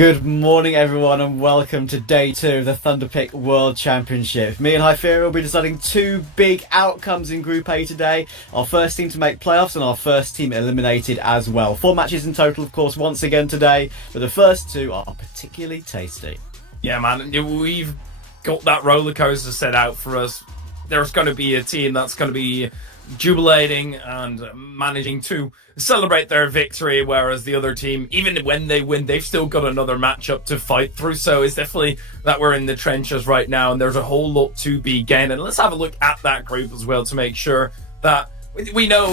Good morning, everyone, and welcome to day 2 of the Thunderpick World Championship. Me and Hypheria will be deciding two big outcomes in Group A today. Our first team to make playoffs and our first team eliminated as well. 4 matches in total, of course, once again today, but the first two are particularly tasty. Yeah, man, we've got that roller coaster set out for us. There's going to be a team that's going to be jubilating and managing to celebrate their victory, whereas the other team, even when they win, they've still got another matchup to fight through. So it's definitely that we're in the trenches right now, and there's a whole lot to be gained. And let's have a look at that group as well to make sure that we know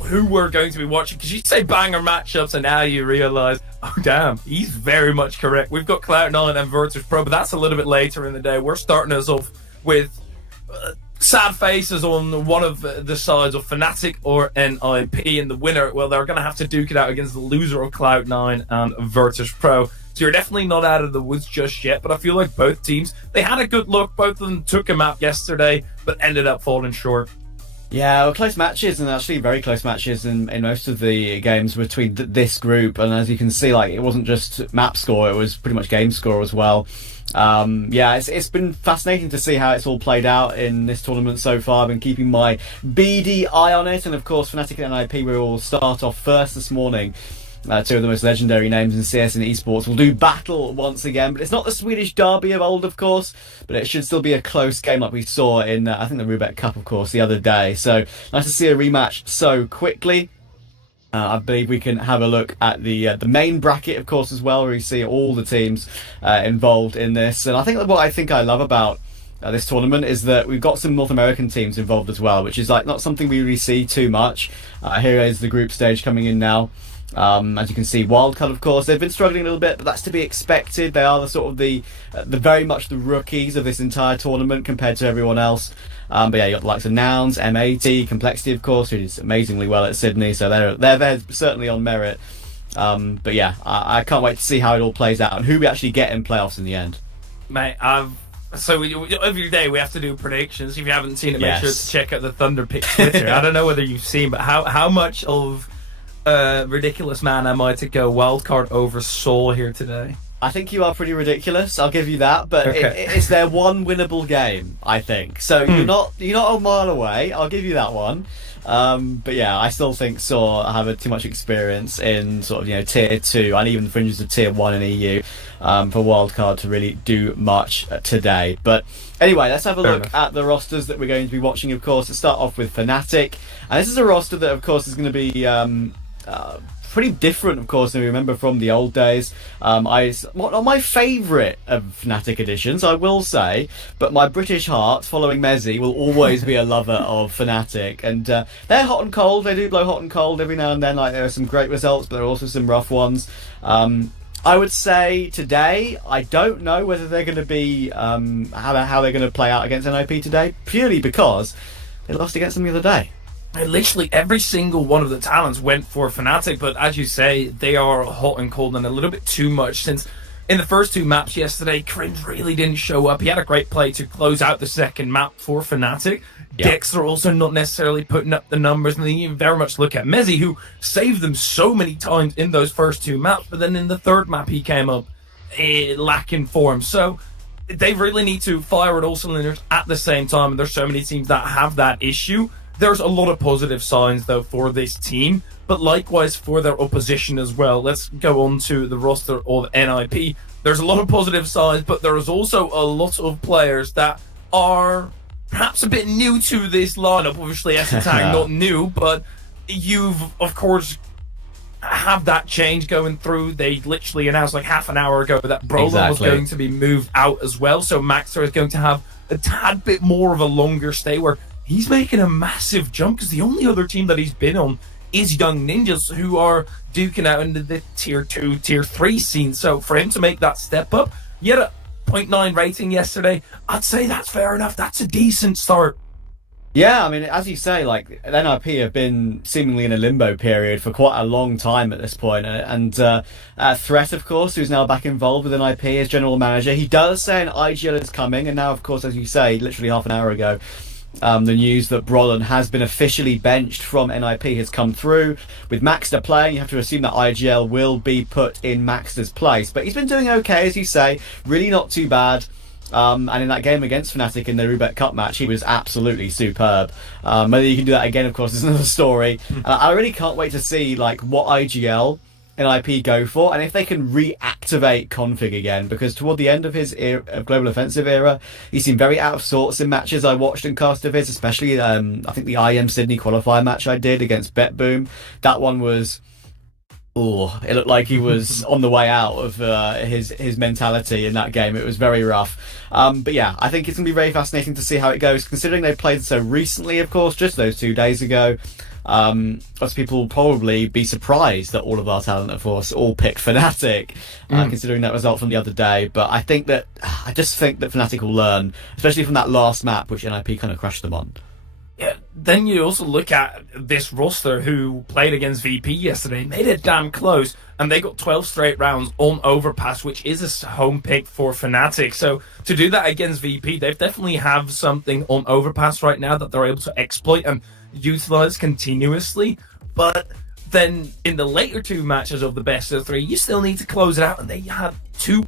who we're going to be watching, because you say banger matchups and now you realize, oh damn, he's very much correct. We've got Cloud9 and Virtus.pro, but that's a little bit later in the day. We're starting us off with sad faces on one of the sides of Fnatic or NIP, and the winner, well, they're going to have to duke it out against the loser of Cloud9 and Virtus.pro. So you're definitely not out of the woods just yet, but I feel like both teams, they had a good look. Both of them took a map yesterday, but ended up falling short. Yeah, well, close matches, and actually very close matches in most of the games between this group. And as you can see, like, it wasn't just map score, it was pretty much game score as well. Yeah, it's been fascinating to see how it's all played out in this tournament so far. I've been keeping my beady eye on it, and of course Fnatic and NIP will start off first this morning. Two of the most legendary names in CS and esports will do battle once again, but it's not the Swedish derby of old, of course, but it should still be a close game like we saw in I think the Rubek Cup, of course, the other day. So nice to see a rematch so quickly. I believe we can have a look at the main bracket, of course, as well, where you see all the teams involved in this. And I think what I love about this tournament is that we've got some North American teams involved as well, which is like not something we really see too much. Here is the group stage coming in now. As you can see, Wildcard, of course, they've been struggling a little bit, but that's to be expected. They are the sort of the very much the rookies of this entire tournament compared to everyone else. But yeah, you got the likes of Nouns, M80, Complexity, of course, who is amazingly well at Sydney, so they're certainly on merit. But yeah, I can't wait to see how it all plays out and who we actually get in playoffs in the end. Mate, so every day we have to do predictions. If you haven't seen it, make sure to check out the Thunderpick Twitter. I don't know whether you've seen, but how much of ridiculous man am I to go wildcard over Soul here today? I think you are pretty ridiculous. I'll give you that, but okay. It's their one winnable game, I think. So you're not a mile away. I'll give you that one. But yeah, I still think Saw have too much experience in sort of tier 2 and even the fringes of tier 1 in EU for wildcard to really do much today. But anyway, let's have a look at the rosters that we're going to be watching. Of course, let's start off with Fnatic, and this is a roster that, of course, is going to be pretty different, of course, than we remember from the old days. Not my favourite of Fnatic editions, I will say, but my British heart, following Mezzy, will always be a lover of Fnatic. And they're hot and cold. They do blow hot and cold every now and then. Like, there are some great results, but there are also some rough ones. I would say today, I don't know whether they're going to be how they're going to play out against NIP today, purely because they lost against them the other day. And literally every single one of the talents went for Fnatic, but as you say, they are hot and cold and a little bit too much, since in the first 2 maps yesterday, Cringe really didn't show up. He had a great play to close out the second map for Fnatic. Yep. Dexter also not necessarily putting up the numbers, and then you very much look at Mezzy, who saved them so many times in those first 2 maps, but then in the third map he came up lacking form. So they really need to fire at all cylinders at the same time, and there's so many teams that have that issue. There's a lot of positive signs, though, for this team, but likewise for their opposition as well. Let's go on to the roster of NIP. There's a lot of positive signs, but there is also a lot of players that are perhaps a bit new to this lineup. Obviously, S-Attack not new, but you've, of course, have that change going through. They literally announced like half an hour ago that Brolin was going to be moved out as well, so Maxter is going to have a tad bit more of a longer stay, where he's making a massive jump, because the only other team that he's been on is Young Ninjas, who are duking out into the tier 2, tier 3 scene. So for him to make that step up, he had a 0.9 rating yesterday. I'd say that's fair enough. That's a decent start. Yeah, I mean, as you say, like, NIP have been seemingly in a limbo period for quite a long time at this point. And Threat, of course, who's now back involved with NIP as general manager, he does say an IGL is coming. And now, of course, as you say, literally half an hour ago, The news that Brolin has been officially benched from NIP has come through. With Maxter playing, you have to assume that IGL will be put in Maxter's place. But he's been doing okay, as you say, really not too bad. And in that game against Fnatic in the Rubek Cup match, he was absolutely superb. Whether you can do that again, of course, is another story. I really can't wait to see what IGL and IP go for, and if they can reactivate Config again, because toward the end of his Global Offensive era, he seemed very out of sorts in matches I watched and cast of his, especially I think the IM Sydney qualifier match I did against BetBoom. That one was... it looked like he was on the way out of his mentality in that game. It was very rough. But yeah, I think it's going to be very fascinating to see how it goes, considering they played so recently, of course, just those 2 days ago. Lots of people will probably be surprised that all of our talent, of course, all picked Fnatic, considering that result from the other day. But I just think that Fnatic will learn, especially from that last map, which NIP kind of crushed them on. Yeah, then you also look at this roster who played against VP yesterday, made it damn close, and they got 12 straight rounds on Overpass, which is a home pick for Fnatic. So to do that against VP, they definitely have something on Overpass right now that they're able to exploit and utilize continuously. But then in the later 2 matches of the best of 3, you still need to close it out, and they had 2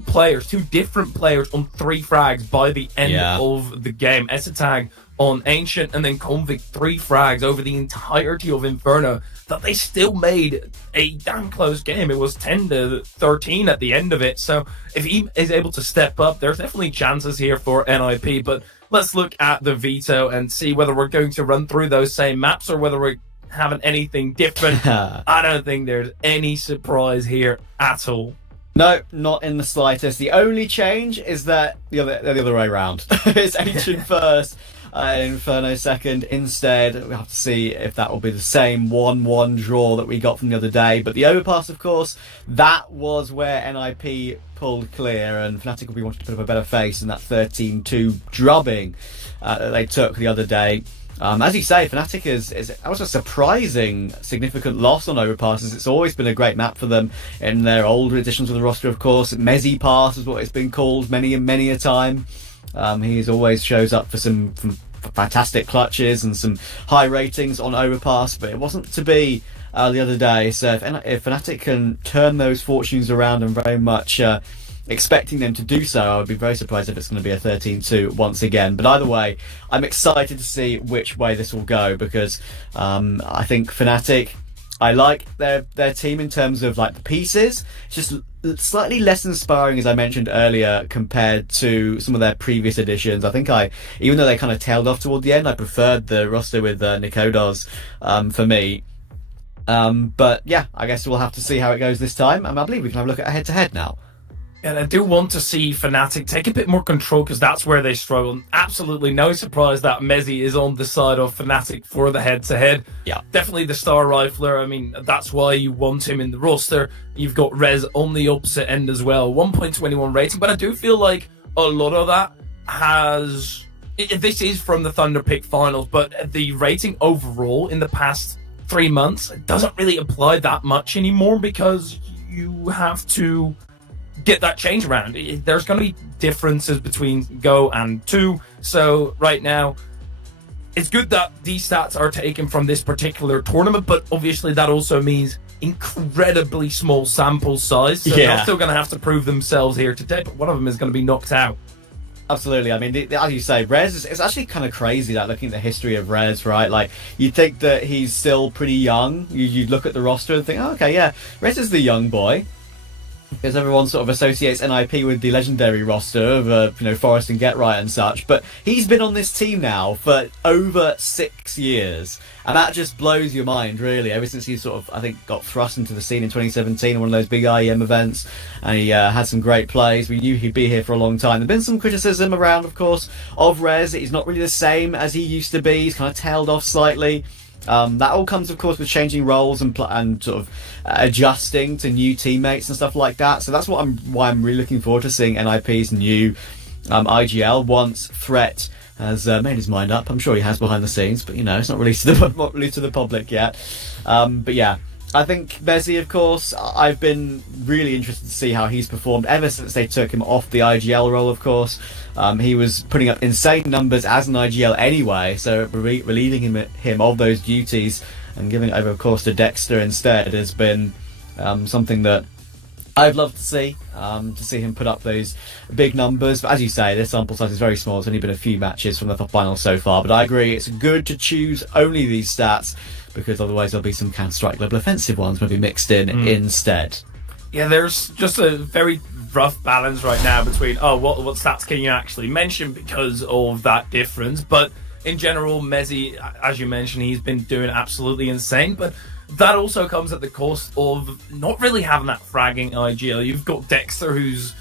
different players on 3 frags by the end of the game. Esatag on Ancient, and then Convict 3 frags over the entirety of Inferno, that they still made a damn close game. It was 10-13 at the end of it. So if he is able to step up, there's definitely chances here for NIP. But let's look at the veto and see whether we're going to run through those same maps or whether we're having anything different. I don't think there's any surprise here at all. No, not in the slightest. The only change is that the other way around. It's Ancient first, Inferno second. Instead, we have to see if that will be the same 1-1 draw that we got from the other day. But the Overpass, of course, that was where NIP pulled clear, and Fnatic will be wanting to put up a better face in that 13-2 drubbing that they took the other day. As you say, Fnatic that was a surprising, significant loss on Overpasses. It's always been a great map for them in their older editions of the roster, of course. Mezzy Pass is what it's been called many and many a time. He always shows up for some fantastic clutches and some high ratings on Overpass, but it wasn't to be the other day. So if Fnatic can turn those fortunes around, and very much expecting them to do so, I would be very surprised if it's going to be a 13-2 once again. But either way, I'm excited to see which way this will go, because I think Fnatic, I like their team in terms of the pieces. It's just slightly less inspiring, as I mentioned earlier, compared to some of their previous editions. I think even though they kind of tailed off toward the end, I preferred the roster with Nikodos for me. But yeah, I guess we'll have to see how it goes this time. And I believe we can have a look at a head-to-head now. And I do want to see Fnatic take a bit more control, because that's where they struggle. Absolutely no surprise that Mezzy is on the side of Fnatic for the head-to-head. Yeah. Definitely the star rifler. I mean, that's why you want him in the roster. You've got Rez on the opposite end as well. 1.21 rating, but I do feel like a lot of that this is from the Thunderpick finals, but the rating overall in the past 3 months doesn't really apply that much anymore, because you have to get that change around. There's going to be differences between Go and 2. So right now, it's good that these stats are taken from this particular tournament, but obviously that also means incredibly small sample size. So they're still going to have to prove themselves here today, but one of them is going to be knocked out. Absolutely. I mean, as you say, Rez, it's actually kind of crazy, looking at the history of Rez, right? You'd think that he's still pretty young. You'd look at the roster and think, oh, okay, yeah, Rez is the young boy. Because everyone sort of associates NIP with the legendary roster of Forest and Get Right and such, but he's been on this team now for over 6 years, and that just blows your mind, really. Ever since he sort of, I think, got thrust into the scene in 2017 in one of those big IEM events, and he had some great plays. We knew he'd be here for a long time. There's been some criticism around, of course, of Rez. He's not really the same as he used to be. He's kind of tailed off slightly. That all comes, of course, with changing roles and sort of adjusting to new teammates and stuff like that. So that's why I'm really looking forward to seeing NIP's new IGL once Threat has made his mind up. I'm sure he has behind the scenes, but it's not released to the public yet. But yeah, I think Messi, of course, I've been really interested to see how he's performed ever since they took him off the IGL role, of course. He was putting up insane numbers as an IGL anyway, so relieving him of those duties and giving it over, of course, to Dexter instead has been something that I'd love to see him put up those big numbers. But as you say, this sample size is very small. It's only been a few matches from the final so far. But I agree, it's good to choose only these stats, because otherwise there'll be some Counter-Strike Global Offensive ones maybe mixed in instead. Yeah, there's just a very rough balance right now between, what stats can you actually mention because of that difference. But in general, Messi, as you mentioned, he's been doing absolutely insane. But that also comes at the cost of not really having that fragging IGL. You've got Dexter, who's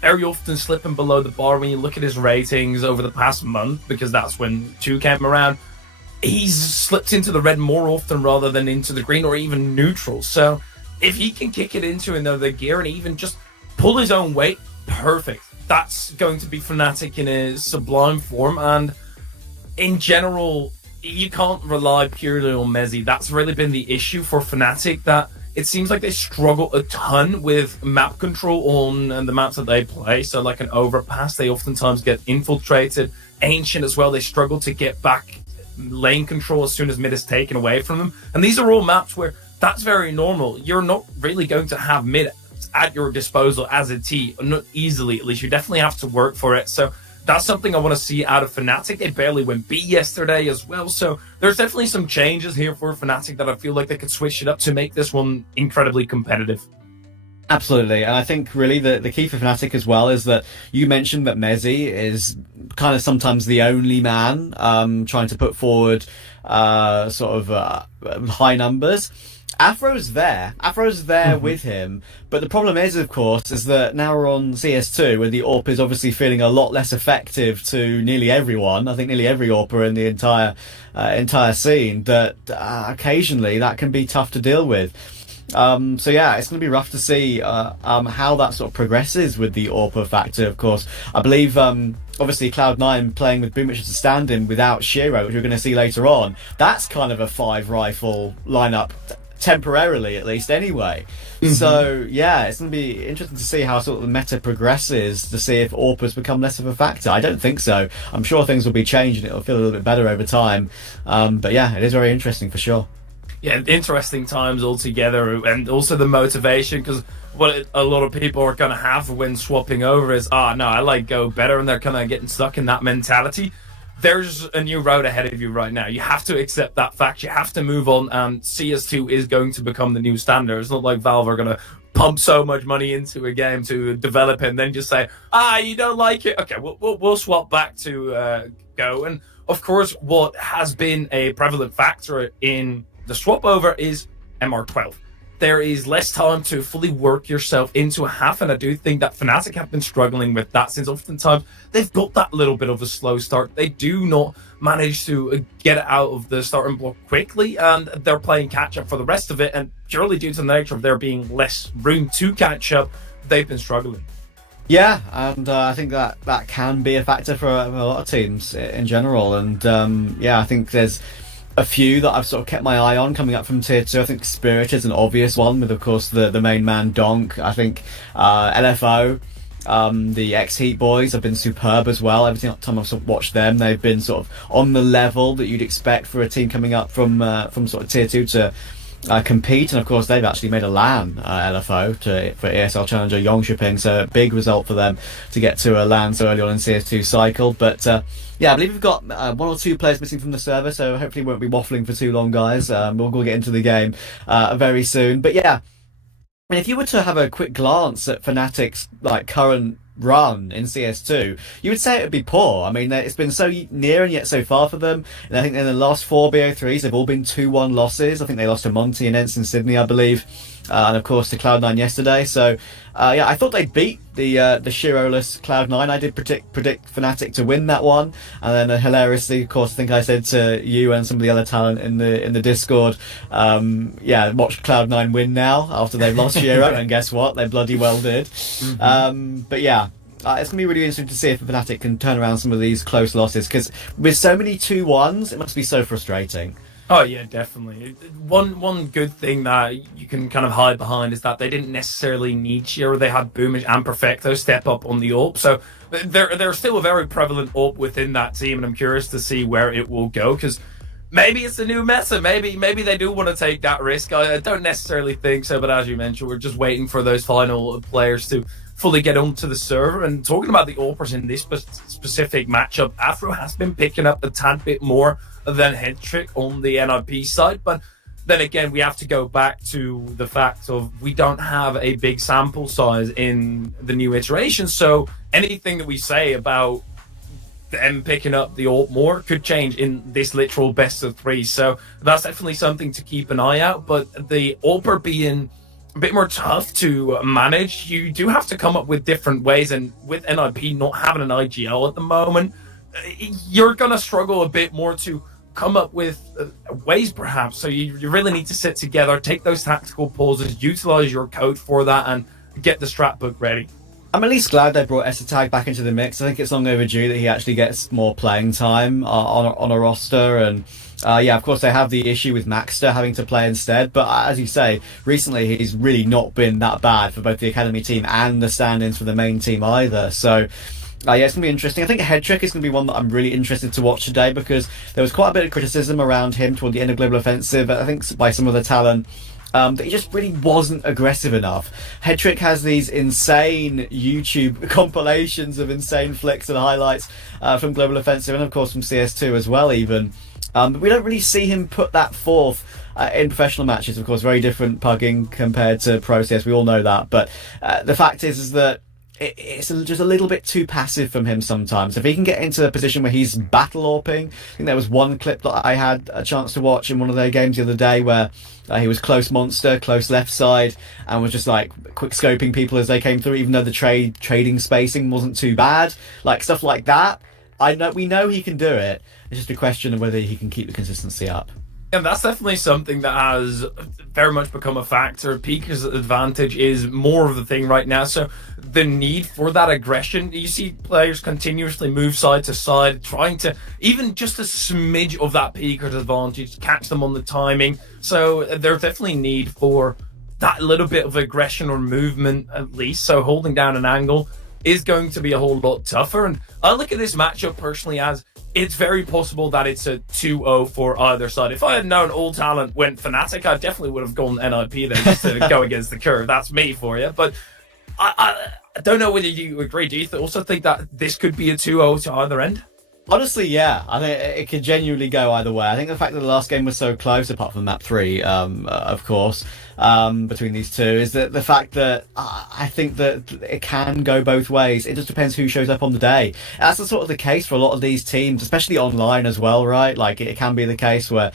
very often slipping below the bar when you look at his ratings over the past month, because that's when 2 came around. He's slipped into the red more often rather than into the green or even neutral. So if he can kick it into another gear and even just pull his own weight, perfect. That's going to be Fnatic in a sublime form. And in general, you can't rely purely on Messi. That's really been the issue for Fnatic, that it seems like they struggle a ton with map control on the maps that they play. So like an overpass, they oftentimes get infiltrated. Ancient as well, they struggle to get back lane control as soon as mid is taken away from them. And these are all maps where that's very normal. You're not really going to have mid at your disposal as a T, not easily at least. You definitely have to work for it. So that's something I want to see out of Fnatic. They barely went B yesterday as well. So there's definitely some changes here for Fnatic that I feel like they could switch it up to make this one incredibly competitive. Absolutely, and I think really the key for Fnatic as well is that you mentioned that Messi is kind of sometimes the only man trying to put forward high numbers. Afro's there with him, but the problem is, of course, is that now we're on CS2 where the AWP is obviously feeling a lot less effective to nearly everyone. I think nearly every AWPer in the entire scene, that occasionally that can be tough to deal with. So yeah, it's going to be rough to see how that sort of progresses with the AWPer factor. Of course, I believe obviously Cloud9 playing with Boomwich as a stand-in without Shiro, which we're going to see later on. That's kind of a 5-rifle lineup, temporarily at least anyway. So yeah, it's going to be interesting to see how sort of the meta progresses, to see if AWPers become less of a factor. I don't think so. I'm sure things will be changed and it'll feel a little bit better over time. But yeah, it is very interesting for sure. Yeah, interesting times altogether, and also the motivation, because what a lot of people are going to have when swapping over is, no, I like Go better, and they're kind of getting stuck in that mentality. There's a new road ahead of you right now. You have to accept that fact. You have to move on, and CS2 is going to become the new standard. It's not like Valve are going to pump so much money into a game to develop it and then just say, you don't like it? Okay, we'll swap back to Go. And of course, what has been a prevalent factor in the swap over is MR12. There is less time to fully work yourself into a half, and I do think that Fnatic have been struggling with that, since oftentimes they've got that little bit of a slow start. They do not manage to get it out of the starting block quickly, and they're playing catch up for the rest of it, and purely due to the nature of there being less room to catch up, they've been struggling. Yeah, and I think that can be a factor for a lot of teams in general, and I think there's a few that I've sort of kept my eye on coming up from tier 2. I think Spirit is an obvious one, with of course the main man Donk. I think LFO, the ex-Heat boys have been superb as well. Every time I've sort of watched them, they've been sort of on the level that you'd expect for a team coming up from sort of tier 2 to compete. And of course they've actually made a LAN, LFO, for ESL Challenger Yongshipping, so a big result for them to get to a LAN so early on in CS2 cycle. But yeah, I believe we've got 1 or 2 players missing from the server, so hopefully we won't be waffling for too long, guys. We'll get into the game very soon. But yeah, I mean, if you were to have a quick glance at Fnatic's current run in CS2, you would say it would be poor. I mean, it's been so near and yet so far for them. And I think in the last 4 BO3s, they've all been 2-1 losses. I think they lost to Monty and Ensign Sydney, I believe. And of course to Cloud9 yesterday. So yeah, I thought they'd beat the Shiro-less Cloud9. I did predict Fnatic to win that one, and then hilariously, of course, I think I said to you and some of the other talent in the Discord, watch Cloud9 win now after they've lost Shiro, and guess what? They bloody well did. But yeah, it's going to be really interesting to see if Fnatic can turn around some of these close losses, because with so many 2-1s, it must be so frustrating. Oh yeah, definitely. One good thing that you can kind of hide behind is that they didn't necessarily need Shiro. They had Boomish and Perfecto step up on the AWP, so they're still a very prevalent AWP within that team, and I'm curious to see where it will go, because maybe it's the new meta. Maybe they do want to take that risk. I don't necessarily think so, but as you mentioned, we're just waiting for those final players to fully get onto the server. And talking about the AWPers in this specific matchup, Afro has been picking up a tad bit more than Headtrick on the NIP side, but then again, we have to go back to the fact of we don't have a big sample size in the new iteration, so anything that we say about them picking up the AWP more could change in this literal best of three. So that's definitely something to keep an eye out. But the AWPer being a bit more tough to manage, you do have to come up with different ways, and with NIP not having an IGL at the moment, you're going to struggle a bit more to come up with ways, perhaps. So you really need to sit together, take those tactical pauses, utilize your code for that, and get the strat book ready. I'm at least glad they brought Esatag back into the mix. I think it's long overdue that he actually gets more playing time on a roster. And yeah, of course, they have the issue with Maxter having to play instead. But as you say, recently he's really not been that bad for both the academy team and the stand-ins for the main team either. So yeah, it's going to be interesting. I think Headtrick is going to be one that I'm really interested to watch today, because there was quite a bit of criticism around him toward the end of Global Offensive, I think by some of the talent, that he just really wasn't aggressive enough. Headtrick has these insane YouTube compilations of insane flicks and highlights from Global Offensive, and of course from CS2 as well even. But we don't really see him put that forth in professional matches. Of course, very different pugging compared to Pro CS, we all know that. But the fact is that it's just a little bit too passive from him sometimes. If he can get into a position where he's battle AWPing, I think there was one clip that I had a chance to watch in one of their games the other day where he was close monster, close left side, and was just like quick scoping people as they came through, even though the trading spacing wasn't too bad. Like stuff like that. We know he can do it. It's just a question of whether he can keep the consistency up. And that's definitely something that has very much become a factor. Pika's advantage is more of the thing right now. So the need for that aggression, you see players continuously move side to side, trying to, even just a smidge of that Pika's advantage, catch them on the timing. So there's definitely need for that little bit of aggression or movement at least. So holding down an angle is going to be a whole lot tougher. And I look at this matchup personally as it's very possible that it's a 2-0 for either side. If I had known all talent went Fnatic, I definitely would have gone NIP there just to go against the curve. That's me for you. But I don't know whether you agree. Do you also think that this could be a 2-0 to either end? Honestly, yeah. I think it could genuinely go either way. I think the fact that the last game was so close, apart from map 3, of course, between these two, is that the fact that I think that it can go both ways. It just depends who shows up on the day. That's the sort of the case for a lot of these teams, especially online as well, right? Like it can be the case where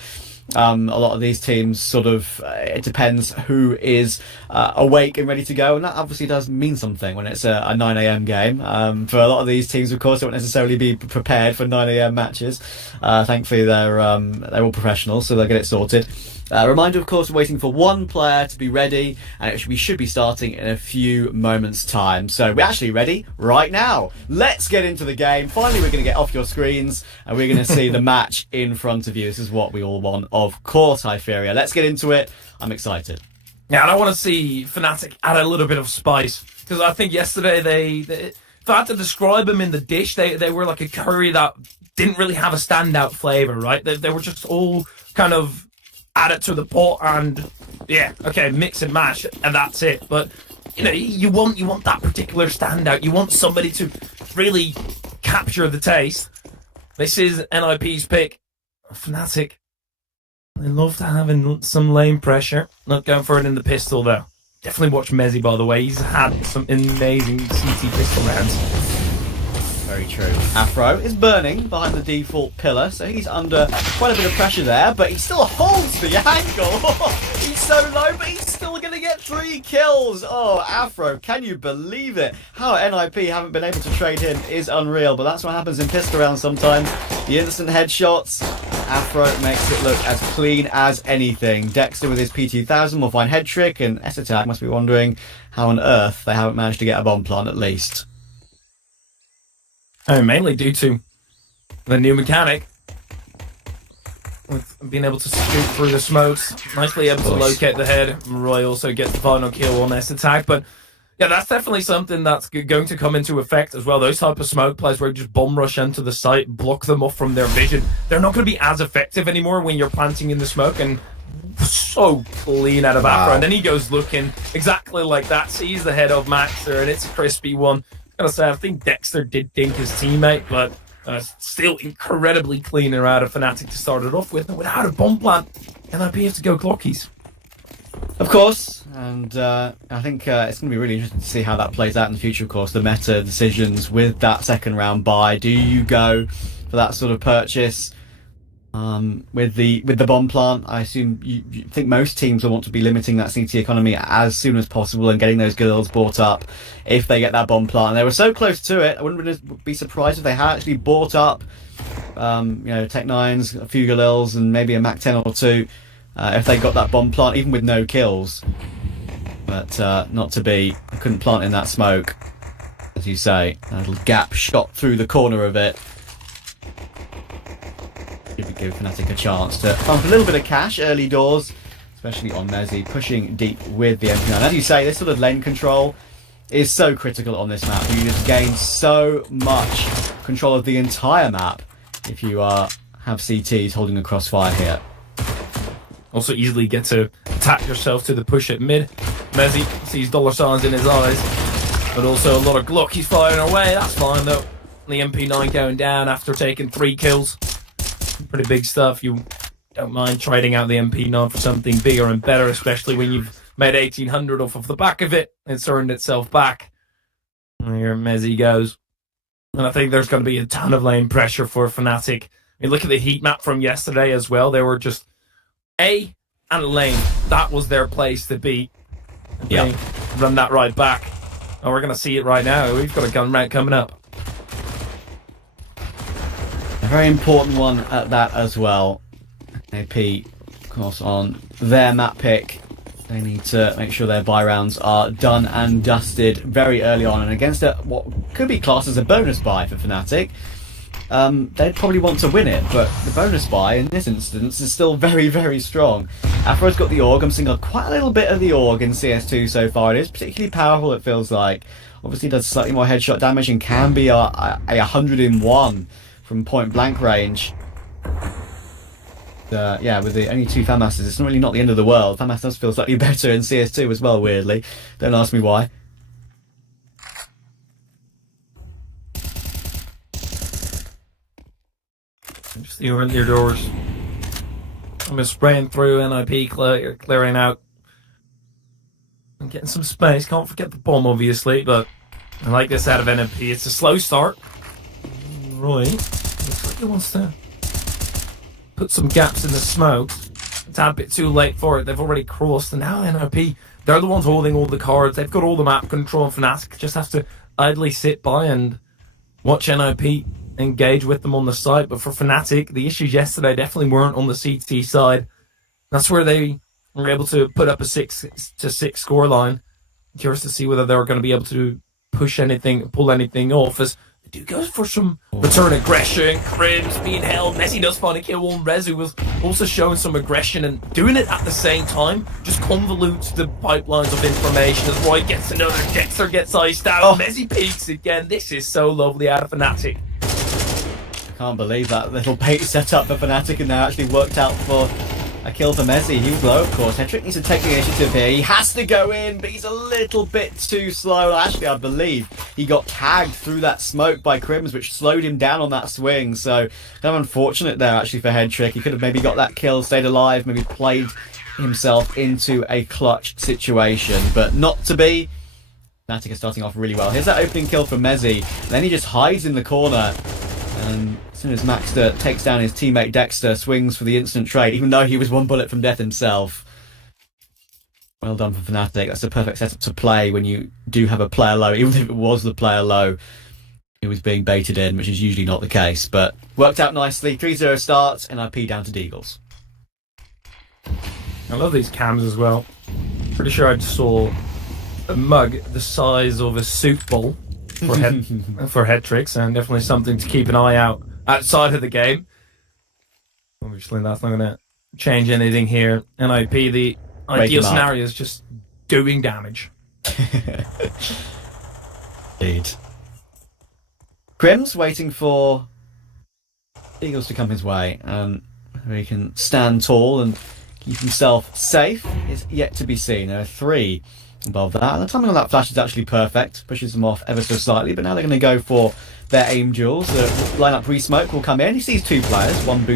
a lot of these teams sort of, it depends who is awake and ready to go, and that obviously does mean something when it's a 9 a.m. game. For a lot of these teams, of course, they won't necessarily be prepared for 9 a.m. matches. Thankfully, they're all professionals, so they'll get it sorted. Reminder, of course, we're waiting for one player to be ready, and we should be starting in a few moments' time. So we're actually ready right now. Let's get into the game. Finally, we're going to get off your screens, and we're going to see the match in front of you. This is what we all want, of course, Hyperia. Let's get into it. I'm excited. Yeah, and I want to see Fnatic add a little bit of spice, because I think yesterday if I had to describe them in the dish, they were like a curry that didn't really have a standout flavour, right? They were just all kind of add it to the pot and yeah, okay, mix and mash, and that's it. But you know, you want that particular standout. You want somebody to really capture the taste. This is NIP's pick. Fnatic. They love to have some lane pressure. Not going for it in the pistol though. Definitely watch Mezzy, by the way. He's had some amazing CT pistol rounds. Very true. Afro is burning behind the default pillar, so he's under quite a bit of pressure there, but he still holds the angle. He's so low, but he's still going to get 3 kills. Oh, Afro, can you believe it? How NIP haven't been able to trade him is unreal, but that's what happens in pistol rounds sometimes. The instant headshots. Afro makes it look as clean as anything. Dexter with his P2000 will find Headtrick, and Esatag must be wondering how on earth they haven't managed to get a bomb plant at least. Oh, mainly due to the new mechanic. with being able to scoop through the smokes. Nicely able to locate the head. Roy also gets the final kill on this attack. But yeah, that's definitely something that's going to come into effect as well. Those type of smoke plays where you just bomb rush into the site, block them off from their vision. They're not going to be as effective anymore when you're planting in the smoke, and so clean out of background. Then he goes looking exactly like that, sees the head of Maxter, and it's a crispy one. I gotta say, I think Dexter did dink his teammate, but still incredibly clean and out of Fnatic to start it off with. And without a bomb plant, NIP have to go Glockies. Of course, and I think it's going to be really interesting to see how that plays out in the future. Of course, the meta decisions with that second round buy. Do you go for that sort of purchase with the bomb plant? I assume you think most teams will want to be limiting that CT economy as soon as possible and getting those guilds bought up if they get that bomb plant. And they were so close to it. I wouldn't be surprised if they had actually bought up, Tech9s, a few Galils, and maybe a Mac 10 or 2. If they got that bomb plant, even with no kills. But not to be. I couldn't plant in that smoke. As you say, a little gap shot through the corner of it. Should give Fnatic a chance to pump a little bit of cash early doors, especially on Mezzi, pushing deep with the MP9. As you say, this sort of lane control is so critical on this map. You just gain so much control of the entire map if you have CTs holding a crossfire here. Also easily get to attach yourself to the push at mid. Mezzi sees dollar signs in his eyes, but also a lot of Glockies firing away. That's fine though. The MP9 going down after taking 3 kills. Pretty big stuff. You don't mind trading out the MP9 for something bigger and better, especially when you've made 1800 off of the back of it. It's earned itself back. And here Mezzi goes. And I think there's going to be a ton of lane pressure for Fnatic. I mean, look at the heat map from yesterday as well. They were just A and lane. That was their place to be. Yeah. Run that right back. And we're going to see it right now. We've got a gun round coming up. A very important one at that as well. AP, of course, on their map pick. They need to make sure their buy rounds are done and dusted very early on. And against what could be classed as a bonus buy for Fnatic, they'd probably want to win it, but the bonus buy in this instance is still very, very strong. Afro's got the Org. I'm seeing quite a little bit of the Org in CS2 so far. It is particularly powerful, it feels like. Obviously does slightly more headshot damage and can be a 100-in-1 from point blank range. Yeah, with the only 2 Fan Masters, it's really not the end of the world. Fan Masters feel slightly better in CS2 as well, weirdly. Don't ask me why. Just the earlier doors. I'm just spraying through NIP, clearing out. I'm getting some space. Can't forget the bomb, obviously, but I like this out of NIP. It's a slow start. Right. Looks like he wants to put some gaps in the smoke. It's a bit too late for it. They've already crossed, and now NIP, they're the ones holding all the cards. They've got all the map control, and Fnatic just have to idly sit by and watch NIP engage with them on the site. But for Fnatic, the issues yesterday definitely weren't on the CT side. That's where they were able to put up a 6-6 scoreline. Curious to see whether they're going to be able to push anything, pull anything off, as they do go for some return aggression. Crims being held. Messi does find a kill on Rezu, was also showing some aggression and doing it at the same time. Just convolutes the pipelines of information as Roy gets another. Dexter gets iced out. Messi peeks again. This is so lovely out of Fnatic. Can't believe that little bait set up for Fnatic and now actually worked out for a kill for Mezzi. He was low, of course. Hetrick needs to take the initiative here. He has to go in, but he's a little bit too slow. Actually, I believe he got tagged through that smoke by Crims, which slowed him down on that swing. So, kind of unfortunate there, actually, for Hetrick. He could have maybe got that kill, stayed alive, maybe played himself into a clutch situation, but not to be. Fnatic is starting off really well. Here's that opening kill for Mezzi. Then he just hides in the corner. And as soon as Maxter takes down his teammate Dexter, swings for the instant trade, even though he was 1 bullet from death himself. Well done for Fnatic. That's a perfect setup to play when you do have a player low. Even if it was the player low, he was being baited in, which is usually not the case. But worked out nicely. 3-0 starts, NIP down to Deagles. I love these cams as well. Pretty sure I saw a mug the size of a soup bowl for head tricks, and definitely something to keep an eye out outside of the game. Obviously, that's not going to change anything here. NIP, the ideal scenario is just doing damage. Indeed. Crim's waiting for Eagles to come his way, and he can stand tall and keep himself safe is yet to be seen. There are 3 above that, and the timing on that flash is actually perfect. Pushes them off ever so slightly, but now they're going to go for their aim duels. The lineup re-smoke will come in. He sees 2 players, one boot